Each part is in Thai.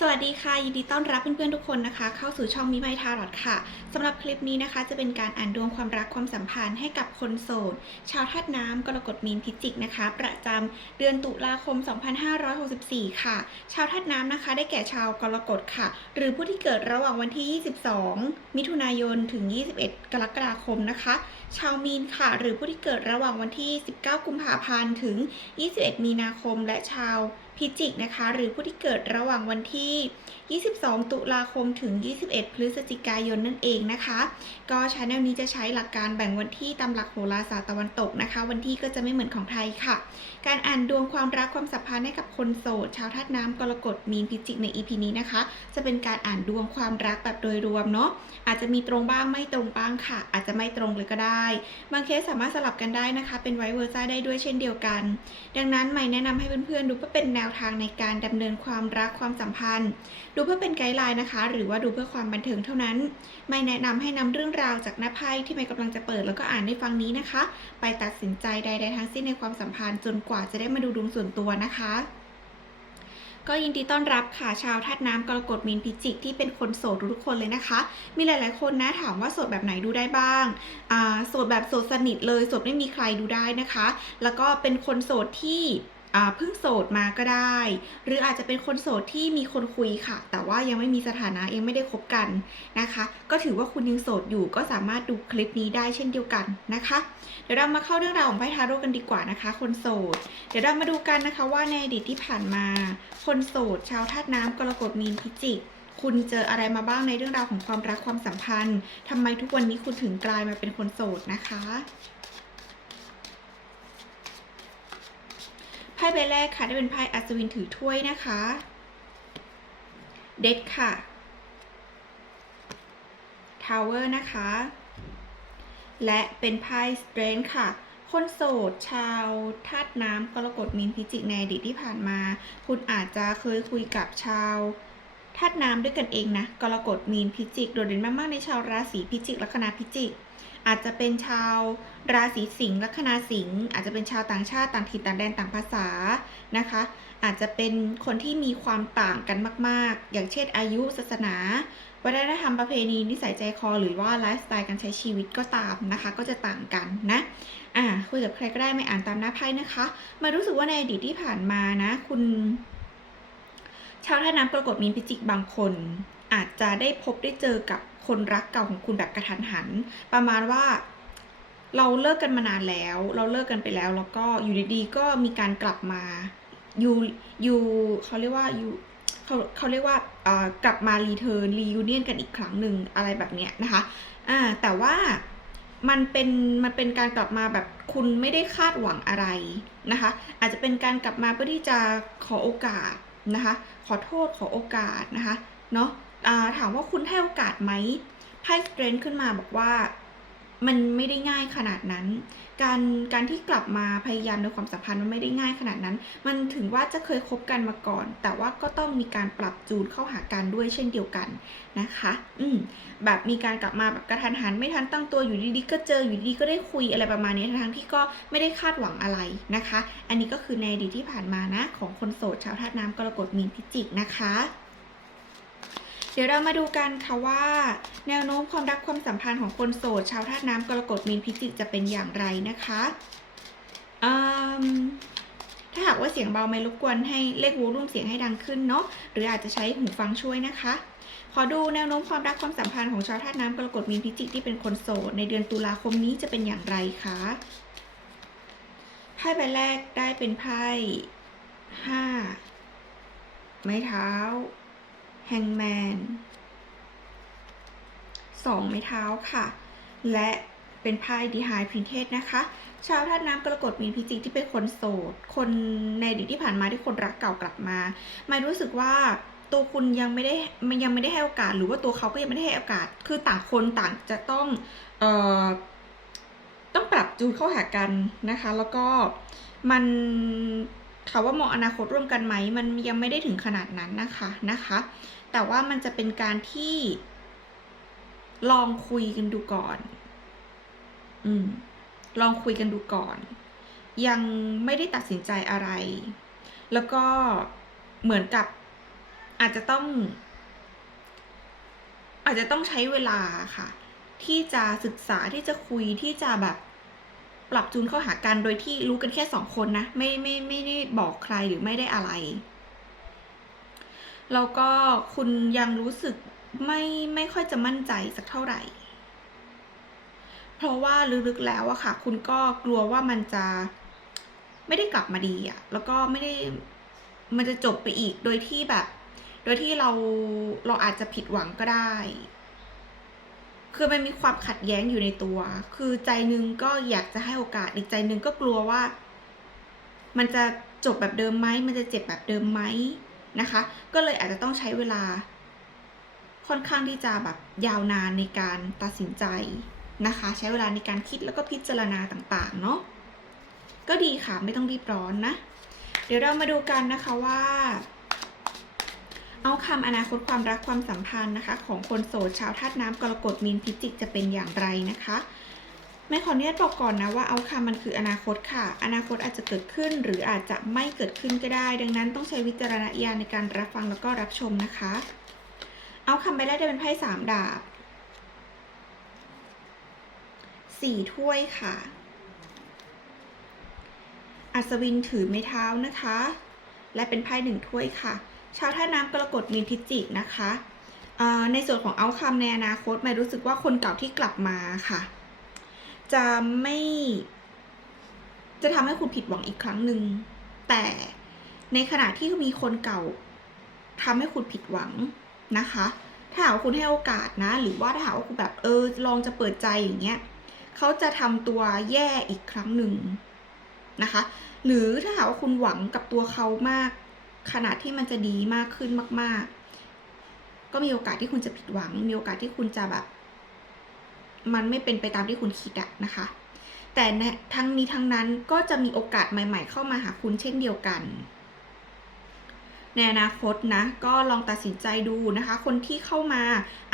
สวัสดีค่ะ ยินดีต้อนรับเพื่อนๆทุกคนนะคะ เข้าสู่ช่องมิไมทารอดค่ะสำหรับคลิปนี้นะคะ จะเป็นการอ่านดวงความรักความสัมพันธ์ให้กับคนโสด ชาวธาตุน้ำกรกฎมีนพิจิกนะคะ ประจำเดือนตุลาคม 2564 ค่ะ ชาวธาตุน้ำนะคะ ได้แก่ชาวกรกฎค่ะ หรือผู้ที่เกิดระหว่างวันที่ 22 มิถุนายนถึง 21 กรกฎาคมนะคะ ชาวมีนค่ะ หรือผู้ที่เกิดระหว่างวันที่ 19 กุมภาพันธ์ถึง 21 มีนาคม และชาว พิจิกนะคะ หรือผู้ที่เกิดระหว่างวันที่ 22 ตุลาคมถึง 21 พฤศจิกายนนั่นเองนะคะ ก็ชาแนลนี้จะใช้หลักการแบ่งวันที่ตามหลักโหราศาสตร์ตะวันตกนะคะ วันที่ก็จะไม่เหมือนของไทยค่ะ การอ่านดวงความรักความสัมพันธ์ให้กับคนโสด ชาวธาตุน้ำกรกฎมีนพิจิกใน EP นี้นะคะ จะเป็นการอ่านดวงความรักแบบโดยรวมเนาะอาจจะมีตรงบ้างไม่ตรงบ้างค่ะ อาจจะไม่ตรงเลยก็ได้ บางเคสสามารถสลับกันได้นะคะ เป็นไวเวอร์ซ่าได้ด้วยเช่นเดียวกัน ดังนั้นใหม่แนะนำให้เพื่อนๆดูเพื่อเป็นแนววทางในการดำเนินความรักความสัมพันธ์ ดูเพื่อเป็นไกด์ไลน์นะคะ หรือว่าดูเพื่อความบันเทิงเท่านั้น ไม่แนะนำให้นำเรื่องราวจากหน้าไพ่ที่ไม่กำลังจะเปิดแล้วก็อ่านในฟังนี้นะคะ ไปตัดสินใจใด ๆ ทั้งสิ้นในความสัมพันธ์จนกว่าจะได้มาดูดวงส่วนตัวนะคะก็ยินดีต้อนรับค่ะชาวธาตุน้ำกรกฎมีนพิจิกที่เป็นคนโสดทุกคนเลยนะคะ มีหลาย ๆ คนนะถามว่าโสดแบบไหนดูได้บ้างโสดแบบโสดสนิทเลยโสดไม่มีใครดูได้นะคะ แล้วก็เป็นคนโสดที่ เพิ่งโสดมาก็ได้ หรืออาจจะเป็นคนโสดที่มีคนคุยค่ะ แต่ว่ายังไม่มีสถานะยังไม่ได้คบกันนะคะ ก็ถือว่าคุณยังโสดอยู่ก็สามารถดูคลิปนี้ได้เช่นเดียวกันนะคะ เดี๋ยวเรามาเข้าเรื่องราวของไพ่ทาโร่กันดีกว่านะคะ คนโสด เดี๋ยวเรามาดูกันนะคะว่าในอดีตที่ผ่านมา คนโสด ชาวธาตุน้ำกรกฎมีนพิจิกคุณเจออะไรมาบ้างในเรื่องราวของความรักความสัมพันธ์ทำไมทุกวันนี้คุณถึงกลายมาเป็นคนโสดนะคะ ไพ่ใบแรกค่ะได้เป็นไพ่อัศวินถือถ้วยนะคะ เด็ดค่ะ ทาวเวอร์นะคะ และเป็นไพ่สเตรนค่ะ คนโสดชาวธาตุน้ำกรกฎมีนพิจิกในอดีตที่ผ่านมา คุณอาจจะเคยคุยกับชาวธาตุน้ำด้วยกันเองนะ กรกฎมีนพิจิก โดดเด่นมาก ๆ ในชาวราศีพิจิกลัคนาพิจิก อาจจะเป็นชาวราศีสิงห์ลัคนาสิงห์อาจจะเป็นชาวต่างชาติต่างถิ่นต่างแดนต่างภาษานะคะ อาจจะเป็นคนที่มีความต่างกันมาก ๆ อย่างเช่นอายุศาสนาวัฒนธรรมประเพณีนิสัยใจคอ หรือว่าไลฟ์สไตล์การใช้ชีวิตก็ตามนะคะ ก็จะต่างกันนะอ่าคุยกับใครก็ได้ไม่อ่านตามหน้าไพ่นะคะ มารู้สึกว่าในอดีตที่ผ่านมานะ คุณ ชาวท่าน้ำกรกฎมีพิจิกบางคน อาจจะได้พบได้เจอกับ คนรักเก่าของคุณแบบกระทันหัน ประมาณว่าเราเลิกกันมานานแล้ว เราเลิกกันไปแล้ว แล้วก็อยู่ดีๆก็มีการกลับมาอยู่อยู่เขาเรียกว่าอยู่เขาเขาเรียกว่าเอ่อกลับมารีเทิร์นรียูเนียนกันอีกครั้งหนึ่งอะไรแบบเนี้ยนะคะอ่าแต่ว่ามันเป็นมันเป็นการกลับมาแบบคุณไม่ได้คาดหวังอะไรนะคะ อาจจะเป็นการกลับมาเพื่อที่จะขอโอกาสนะคะ ขอโทษขอโอกาสนะคะเนาะ ถามว่าคุณให้โอกาสไหมไพ่สเตรนขึ้นมาบอกว่ามันไม่ได้ง่ายขนาดนั้น การการที่กลับมาพยายามในความสัมพันธ์มันไม่ได้ง่ายขนาดนั้น มันถึงว่าจะเคยคบกันมาก่อน แต่ว่าก็ต้องมีการปรับจูนเข้าหากันด้วยเช่นเดียวกันนะคะ อืมแบบมีการกลับมาแบบกระทันหันไม่ทันตั้งตัวอยู่ดีๆก็เจออยู่ดีๆก็ได้คุยอะไรประมาณนี้ทั้งที่ก็ไม่ได้คาดหวังอะไรนะคะ อันนี้ก็คือในอดีตที่ผ่านมานะของคนโสดชาวธาตุน้ำกรกฎมีนพิจิกนะคะ เดี๋ยวเรามาดูกันค่ะว่า แนวโน้มความรักความสัมพันธ์ของคนโสด ชาวธาตุน้ำกรกฎมีนพิจิกจะเป็นอย่างไรนะคะถ้าหากว่าเสียงเบาไม่รบกวนให้เลขวูลุ่มเสียงให้ดังขึ้นเนาะหรืออาจจะใช้หูฟังช่วยนะคะ ขอดูแนวโน้มความรักความสัมพันธ์ของชาวธาตุน้ำกรกฎมีนพิจิกที่เป็นคนโสด ในเดือนตุลาคมนี้จะเป็นอย่างไรคะไพ่ใบแรกได้เป็นไพ่ห้าไม้เท้า แฮงแมนสองไม้เท้าค่ะ และเป็นไพ่ดีไฮพรินเทสนะคะ ชาวธาตุน้ำกรกฎมีนพิจิกที่เป็นคนโสด คนในอดีตที่ผ่านมาที่คนรักเก่ากลับมา ไม่รู้สึกว่าตัวคุณยังไม่ได้มันยังไม่ได้ให้โอกาส หรือว่าตัวเขาก็ยังไม่ได้ให้โอกาส คือต่างคนต่างจะต้องเอ่อต้องปรับจูนเข้าหากันนะคะ แล้วก็มัน ถามว่ามองอนาคตร่วมกันไหมมันยังไม่ได้ถึงขนาดนั้นนะคะนะคะ แต่ว่ามันจะเป็นการที่ ลองคุยกันดูก่อน อืม ลองคุยกันดูก่อน ยังไม่ได้ตัดสินใจอะไร แล้วก็เหมือนกับอาจจะต้อง อาจจะต้องใช้เวลาค่ะ ที่จะศึกษาที่จะคุยที่จะแบบ ปรับจูนเข้าหากันโดยที่รู้กันแค่สองคนนะ ไม่ไม่ไม่ได้บอกใครหรือไม่ได้อะไร แล้วก็คุณยังรู้สึกไม่ไม่ค่อยจะมั่นใจสักเท่าไหร่ เพราะว่าลึกๆแล้วอะค่ะ คุณก็กลัวว่ามันจะไม่ได้กลับมาดีอะแล้วก็ไม่ได้มันจะจบไปอีกโดยที่แบบ โดยที่เราเราอาจจะผิดหวังก็ได้ คือมันมีความขัดแย้งอยู่ในตัว คือใจนึงก็อยากจะให้โอกาส อีกใจนึงก็กลัวว่า มันจะจบแบบเดิมไหม มันจะเจ็บแบบเดิมไหมนะคะ ก็เลยอาจจะต้องใช้เวลา ค่อนข้างที่จะแบบยาวนานในการตัดสินใจนะคะ ใช้เวลาในการคิดแล้วก็พิจารณาต่างๆ เนาะ ก็ดีค่ะ ไม่ต้องรีบร้อนนะ เดี๋ยวเรามาดูกันนะคะว่า เอาคำอนาคตความรักความสัมพันธ์นะคะ ของคนโสดชาวธาตุน้ำกรกฎมีนพิจิกจะเป็นอย่างไรนะคะแม่ขออนุญาตบอกก่อนนะว่าเอาคำมันคืออนาคตค่ะ อนาคตอาจจะเกิดขึ้น หรืออาจจะไม่เกิดขึ้นก็ได้ ดังนั้นต้องใช้วิจารณญาณในการรับฟังแล้วก็รับชมนะคะ เอาคำไปแรกจะเป็นไพ่สามดาบสี่ถ้วยค่ะ อัศวินถือไม้เท้านะคะ และเป็นไพ่หนึ่งถ้วยค่ะ ชาวท่าน้ำกรกฎมีนพิจิกนะคะในส่วนของเอาคำในอนาคตหมายรู้สึกว่าคนเก่าที่กลับมาค่ะ จะไม่ จะทำให้คุณผิดหวังอีกครั้งหนึ่งแต่ในขณะที่มีคนเก่าทำให้คุณผิดหวังนะคะ ถ้าหากว่าคุณให้โอกาสนะ หรือว่าถ้าหากว่าคุณแบบเออลองจะเปิดใจอย่างเงี้ยเขาจะทำตัวแย่อีกครั้งหนึ่งนะคะ หรือถ้าหากว่าคุณหวังกับตัวเขามาก ขนาดที่มันจะดีมากขึ้นมาก ๆ ก็มีโอกาสที่คุณจะผิดหวัง มีโอกาสที่คุณจะแบบ มันไม่เป็นไปตามที่คุณคิดอะนะคะ แต่ในทั้งนี้ทั้งนั้นก็จะมีโอกาสใหม่ ๆ เข้ามาหาคุณเช่นเดียวกันในอนาคตนะก็ลองตัดสินใจดูนะคะ คนที่เข้ามา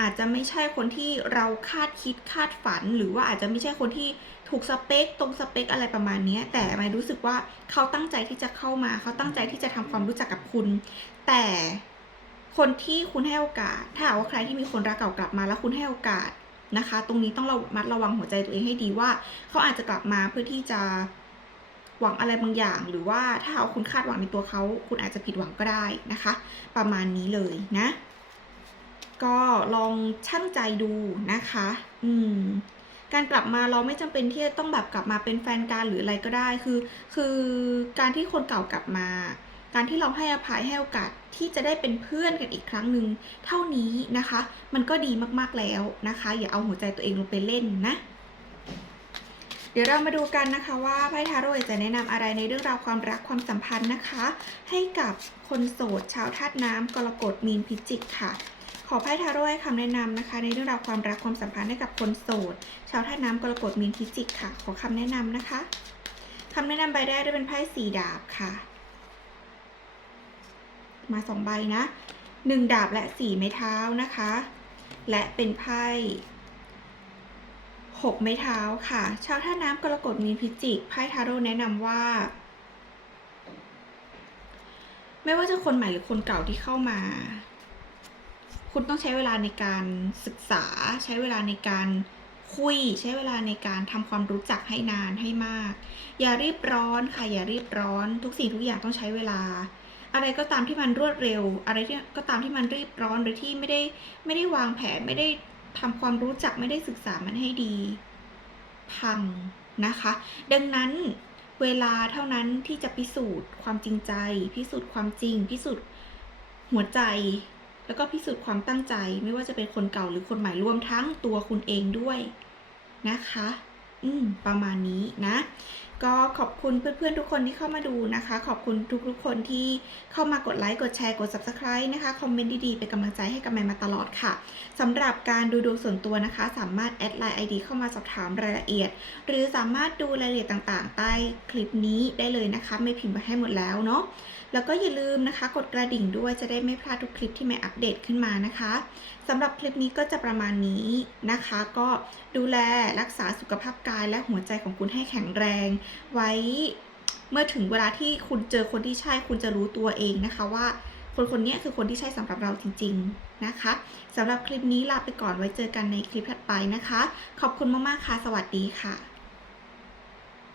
อาจจะไม่ใช่คนที่เราคาดคิดคาดฝัน หรือว่าอาจจะไม่ใช่คนที่ ถูกสเปคตรงสเปคอะไรประมาณนี้แต่ไม่รู้สึกว่าเขาตั้งใจที่จะเข้ามา เขาตั้งใจที่จะทำความรู้จักกับคุณ แต่คนที่คุณให้โอกาส ถ้าหาว่าใครที่มีคนรักเก่ากลับมาแล้วคุณให้โอกาสนะคะ ตรงนี้ต้องระมัดระวังหัวใจตัวเองให้ดีว่า เขาอาจจะกลับมาเพื่อที่จะหวังอะไรบางอย่าง หรือว่าถ้าเอาคุณคาดหวังในตัวเขา คุณอาจจะผิดหวังก็ได้นะคะ ประมาณนี้เลยนะ ก็ลองชั่งใจดูนะคะ อืม การกลับมาเราไม่จำเป็นที่จะต้องแบบกลับมาเป็นแฟนกันหรืออะไรก็ได้คือ คือการที่คนเก่ากลับมา การที่เราให้อภัยให้โอกาสที่จะได้เป็นเพื่อนกันอีกครั้งหนึ่งเท่านี้นะคะ มันก็ดีมากๆแล้วนะคะ อย่าเอาหัวใจตัวเองลงไปเล่นนะเดี๋ยวเรามาดูกันนะคะว่าไพ่ทาโร่จะแนะนำอะไรในเรื่องราวความรักความสัมพันธ์นะคะ ให้กับคนโสดชาวธาตุน้ำกรกฎมีนพิจิกค่ะ อไพ่ทาโร่ให้คำแนะนำนะคะ ในเรื่องราวความรักความสัมพันธ์ให้กับคนโสด ชาวธาตุน้ำกรกฎมีนพิจิกค่ะ ขอคำแนะนำนะคะคำแนะนำใบแรกจะเป็นไพ่สี่ดาบค่ะ มาสองใบนะหนึ่งดาบและสี่ไม้เท้านะคะ และเป็นไพ่หกไม้เท้าค่ะ ชาวท่าน้ำกรกฎมีนพิจิกไพ่ทาโร่แนะนำว่าไม่ว่าจะคนใหม่หรือคนเก่าที่เข้ามา คุณต้องใช้เวลาในการศึกษา ใช้เวลาในการคุย ใช้เวลาในการทำความรู้จักให้นานให้มาก อย่ารีบร้อนค่ะอย่ารีบร้อน ทุกสิ่งทุกอย่างต้องใช้เวลา อะไรก็ตามที่มันรวดเร็ว อะไรที่ก็ตามที่มันรีบร้อนหรือที่ไม่ได้ไม่ได้วางแผนไม่ได้ทำความรู้จักไม่ได้ศึกษามันให้ดี พังนะคะ ดังนั้นเวลาเท่านั้นที่จะพิสูจน์ความจริงใจ พิสูจน์ความจริง พิสูจน์หัวใจ แล้วก็พิสูจน์ความตั้งใจไม่ว่าจะเป็นคนเก่าหรือคนใหม่รวมทั้งตัวคุณเองด้วยนะคะ อืม ประมาณนี้นะ ก็ขอบคุณเพื่อนๆทุกคนที่เข้ามาดูนะคะ ขอบคุณทุกๆคนที่เข้ามากดไลค์ กดแชร์ กด subscribe นะคะ คอมเมนต์ดีๆ เป็นกำลังใจให้กับแมนมาตลอดค่ะสำหรับการดูดวงส่วนตัวนะคะ สามารถแอดไลน์ ID เข้ามาสอบถามรายละเอียด หรือสามารถดูรายละเอียดต่างๆ ใต้คลิปนี้ได้เลยนะคะ ไม่พิมพ์มาให้หมดแล้วเนาะ แล้วก็อย่าลืมนะคะ กดกระดิ่งด้วยจะได้ไม่พลาดทุกคลิปที่แม่อัปเดตขึ้นมานะคะสำหรับคลิปนี้ก็จะประมาณนี้นะคะ ก็ดูแลรักษาสุขภาพกายและหัวใจของคุณให้แข็งแรง ไว้เมื่อถึงเวลาที่คุณเจอคนที่ใช่คุณจะรู้ตัวเองนะคะว่าคนคนนี้คือคนที่ใช่สำหรับเราจริง ๆนะคะสำหรับคลิปนี้ลาไปก่อนไว้เจอกันในคลิปถัดไปนะคะ ขอบคุณมากๆค่ะ สวัสดีค่ะ